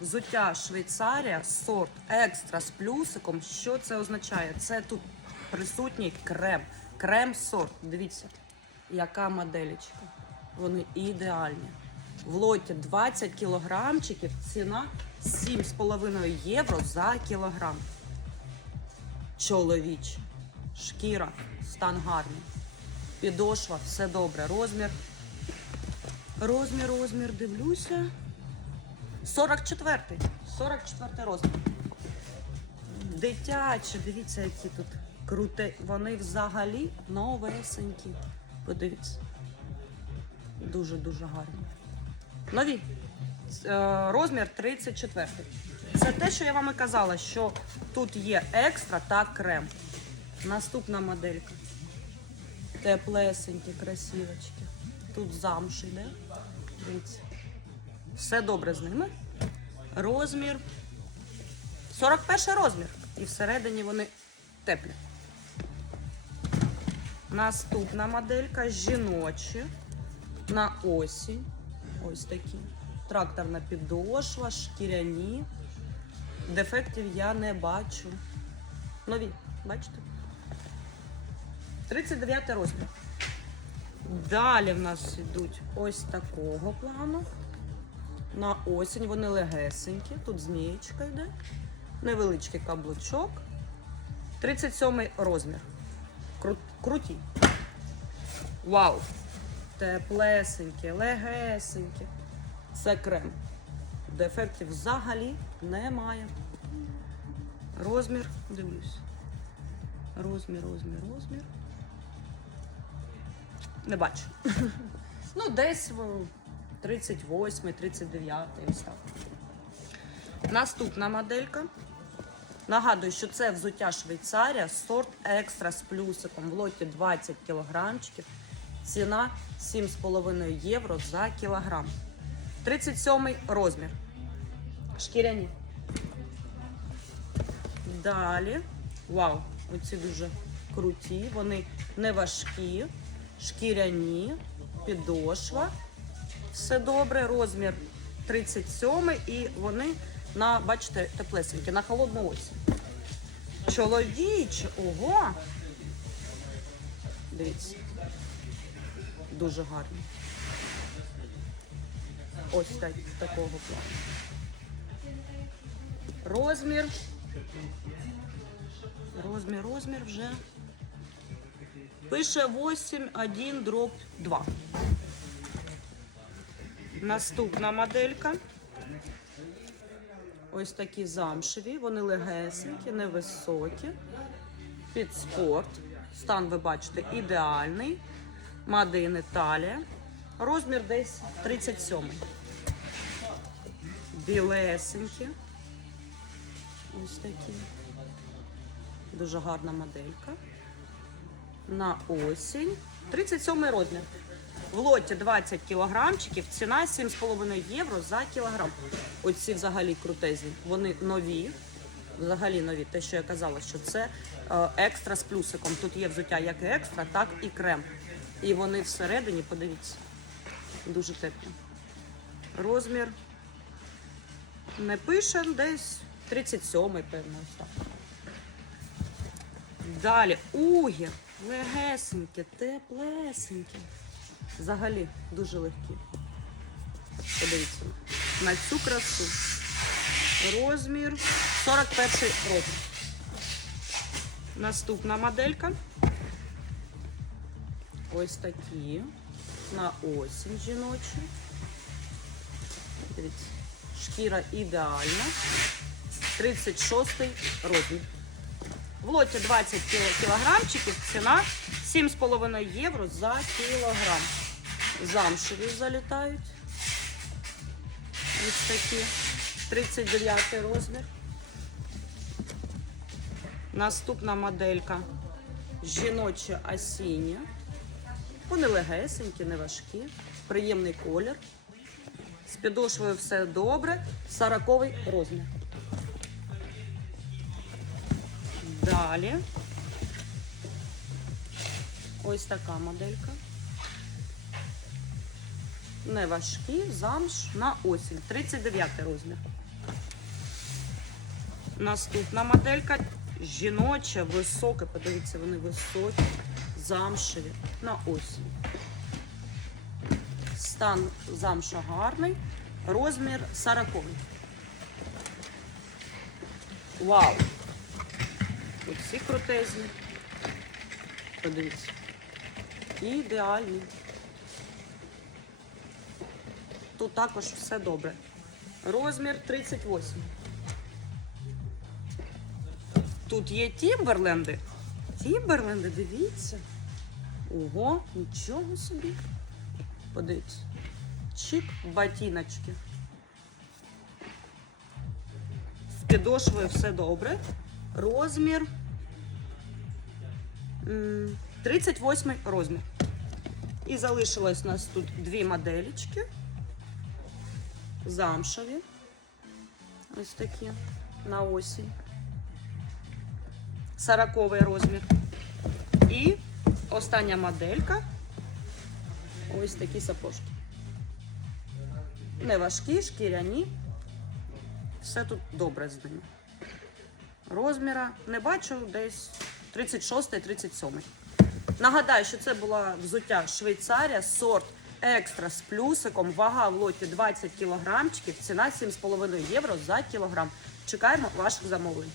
Взуття Швейцарія, сорт екстра з плюсиком. Що це означає? Це тут присутній крем. Крем сорт. Дивіться, яка моделечка. Вони ідеальні. В лоті 20 кілограмчиків, ціна 7,5 євро за кілограм. Чоловічі. Шкіра, стан гарний. Підошва, все добре. Розмір. Розмір, розмір, дивлюся. 44-й. 44 розмір. Дитячі, дивіться, які тут круте. Вони взагалі новесенькі. Подивіться. Дуже-дуже гарні. Нові. Е, Розмір 34. Це те, що я вам і казала, що тут є екстра та крем. Наступна моделька. Теплесенькі, красивочки. Тут замш іде. Дивіться. Все добре з ними. Розмір. 41 розмір. І всередині вони теплі. Наступна моделька жіночі. На осінь. Ось такі. Тракторна підошва, шкіряні. Дефектів я не бачу. Нові, бачите? 39 розмір. Далі в нас йдуть ось такого плану. На осінь вони легесенькі. Тут змієчка йде. Невеличкий каблучок. 37 розмір. Кру- круті. Вау! Теплесенькі, легесенькі. Це крем. Дефектів взагалі немає. Розмір, дивлюсь. Розмір, розмір, розмір. Не бачу. Ну, десь в 38, 39, ось так. Наступна моделька. Нагадую, що це взуття Швейцарія, сорт екстра з плюсиком. В лоті 20 кілограмчиків. Ціна 7,5 євро за кілограм. 37 розмір. Шкіряні. Далі. Вау, оці дуже круті. Вони не важкі, шкіряні, підошва. Все добре, розмір 37 і вони на, бачите, теплесенькі, на холодну осінь. Чоловічі, ого! Дивіться. Дуже гарні. Ось так, такого плану. Розмір. Розмір, розмір вже. Пише 8, 1, дроб 2. Наступна моделька. Ось такі замшеві, вони легесенькі, невисокі. Під спорт. Стан ви бачите ідеальний. Мадин Італія. Розмір десь 37. Білесенькі. Ось такі. Дуже гарна моделька. На осінь. 37 розмір. В лоті 20 кілограмчиків, ціна 7,5 євро за кілограм. Оці взагалі крутезні. Вони нові. Взагалі нові. Те, що я казала, що це е, екстра з плюсиком. Тут є взуття як екстра, так і крем. І вони всередині, подивіться, дуже теплі. Розмір не пише, десь 37, певно. Далі угір. Легесеньке, теплесеньке. Взагалі дуже легкі. Подивіться на цю красу. Розмір 41 розмір. Наступна моделька. Ось такі. На осінь жіночі. Дивіться. Шкіра ідеальна. 36 розмір. В лоті 20 кілограмчиків, ціна 7,5 євро за кілограм. Замшеві залітають. Ось такі. 39 розмір. Наступна моделька. Жіноче осіння. Вони легесенькі, не важкі. Приємний колір. З підошвою все добре. 40 розмір. Далі. Ось така моделька. Не важкі, замш на осінь. 39 розмір. Наступна моделька жіноча, висока. Подивіться, вони високі, замшеві на осінь. Стан замша гарний. Розмір 40. Вау! Оці крутезні. Подивіться. Ідеальні. Тут також все добре. Розмір 38. Тут є тімберленди. Тімберленди, дивіться. Ого, нічого собі. Подивіться. Чик, ботиночки. З підошвою все добре. Розмір. 38 розмір. І залишилось у нас тут дві моделічки. Замшеві. Ось такі на осінь. 40 розмір. І остання моделька. Ось такі сапожки. Не важкі, шкіряні. Все тут добре з ними. Розміра не бачу десь 36-37. Нагадаю, що це була взуття Швейцарія, сорт екстра з плюсиком, вага в лоті 20 кілограмчиків, ціна 7,5 євро за кілограм. Чекаємо ваших замовлень.